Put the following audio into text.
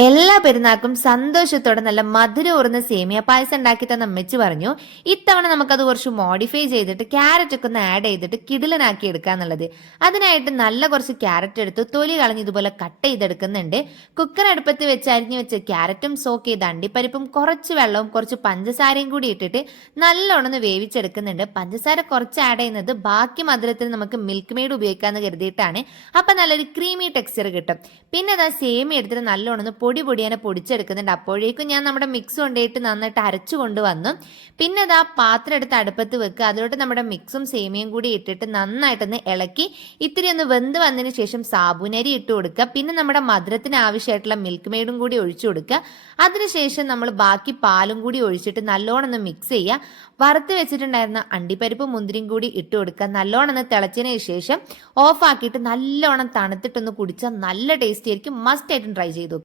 എല്ലാ പെരുന്നാൾക്കും സന്തോഷത്തോടെ നല്ല മധുരൂർന്ന സേമിയ പായസം ഉണ്ടാക്കി തന്ന അമ്മച്ചി പറഞ്ഞു ഇത്തവണ നമുക്കത് കുറച്ച് മോഡിഫൈ ചെയ്തിട്ട് ക്യാരറ്റ് ഒക്കെ ഒന്ന് ആഡ് ചെയ്തിട്ട് കിടിലനാക്കി എടുക്കാന്നുള്ളത്. അതിനായിട്ട് നല്ല കുറച്ച് ക്യാരറ്റ് എടുത്ത് തൊലി കളഞ്ഞ് ഇതുപോലെ കട്ട് ചെയ്തെടുക്കുന്നുണ്ട്. കുക്കർ അടുപ്പത്ത് വെച്ച് അരിഞ്ഞു വെച്ച് ക്യാരറ്റും സോക്ക് ചെയ്ത് അണ്ടിപ്പരിപ്പും കുറച്ച് വെള്ളവും കുറച്ച് പഞ്ചസാരയും കൂടി ഇട്ടിട്ട് നല്ലോണം ഒന്ന് വേവിച്ചെടുക്കുന്നുണ്ട്. പഞ്ചസാര കുറച്ച് ആഡ് ചെയ്യുന്നത് ബാക്കി മധുരത്തിന് നമുക്ക് മിൽക്ക് മെയ്ഡ് ഉപയോഗിക്കാന്ന് കരുതിയിട്ടാണ്. അപ്പൊ നല്ലൊരു ക്രീമി ടെക്സ്ചർ കിട്ടും. പിന്നെ അതാ സേമിയ എടുത്തിട്ട് നല്ലോണം പൊടി പൊടിയാനെ പൊടിച്ചെടുക്കുന്നുണ്ട്. അപ്പോഴേക്കും ഞാൻ നമ്മുടെ മിക്സ് കൊണ്ടുപോയിട്ട് നന്നായിട്ട് അരച്ചു കൊണ്ടുവന്നു. പിന്നെ അതാ പാത്രം എടുത്ത് അടുപ്പത്ത് വെക്കുക. അതിലോട്ട് നമ്മുടെ മിക്സും സേമിയയും കൂടി ഇട്ടിട്ട് നന്നായിട്ടൊന്ന് ഇളക്കി ഇത്തിരി ഒന്ന് വെന്ത് വന്നതിന് ശേഷം സാബുനരി ഇട്ട് കൊടുക്കുക. പിന്നെ നമ്മുടെ മധുരത്തിന് ആവശ്യമായിട്ടുള്ള മിൽക്ക് മെയ്ഡും കൂടി ഒഴിച്ചു കൊടുക്കുക. അതിനുശേഷം നമ്മൾ ബാക്കി പാലും കൂടി ഒഴിച്ചിട്ട് നല്ലോണം ഒന്ന് മിക്സ് ചെയ്യുക. വറുത്ത് വെച്ചിട്ടുണ്ടായിരുന്ന അണ്ടിപ്പരിപ്പ് മുന്തിരിയും കൂടി ഇട്ട് കൊടുക്കുക. നല്ലോണം ഒന്ന് തിളച്ചതിന് ശേഷം ഓഫ് ആക്കിയിട്ട് നല്ലോണം തണുത്തിട്ടൊന്ന് കുടിച്ചാൽ നല്ല ടേസ്റ്റി ആയിരിക്കും. മസ്റ്റ് ആയിട്ടും ട്രൈ ചെയ്തു.